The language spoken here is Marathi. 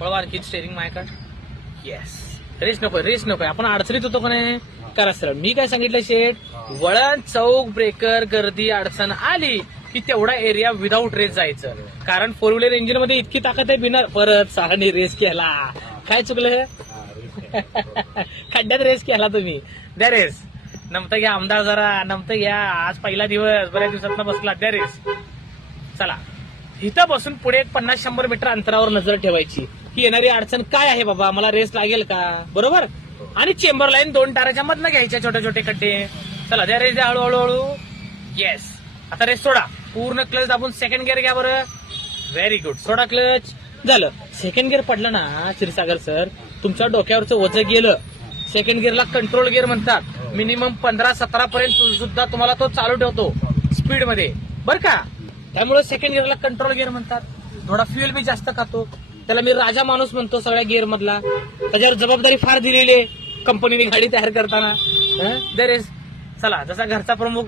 पळवा आणखी स्टेरिंग माझ्याकडे. येस. रेस नको. आपण अडचणीत होतो का नाही. करा सरळ. मी काय सांगितलं शेठ, वळण चौक ब्रेकर गर्दी अडचण आली की तेवढा एरिया विदाऊट रेस जायचं. कारण 4 व्हीलर इंजिन मध्ये इतकी ताकद आहे. बिना परत सहानी रेस केला. काय चुकलं. खड्ड्यात रेस केला तुम्ही. द्या रेस. नमतं घ्या आमदार, जरा नमतं घ्या. आज पहिला दिवस, बऱ्याच दिवसात बसला. द्या रेस. चला. इथं बसून पुढे 50-100 मीटर अंतरावर नजर ठेवायची की येणारी अडचण काय आहे बाबा, मला रेस लागेल का. बरोबर. आणि चेंबर लाईन 2 टाराच्या मधनं घ्यायच्या छोटे खड्डे. चला द्या रेस द्या हळूहळू. येस. आता रेस सोडा. पूर्ण क्लच दाबून सेकंड गिअर घ्या बरं. Very good. सोडा क्लच. झालं. सेकंड गिअर पडलं ना क्षीरसागर सर, तुमच्या डोक्यावरचं वजन गेलं. सेकंड गिअरला कंट्रोल गिअर म्हणतात. मिनिमम 15-17 पर्यंत सुद्धा तुम्हाला तो चालू ठेवतो स्पीड मध्ये, बरं का. त्यामुळे सेकंड गिअरला कंट्रोल गिअर म्हणतात. थोडा फ्युएल बी जास्त खातो. त्याला मी राजा माणूस म्हणतो सगळ्या गिअर मधला. त्याच्यावर जबाबदारी फार दिलेली आहे कंपनीने गाडी तयार करताना. दे रेस. चला. जसा घरचा प्रमुख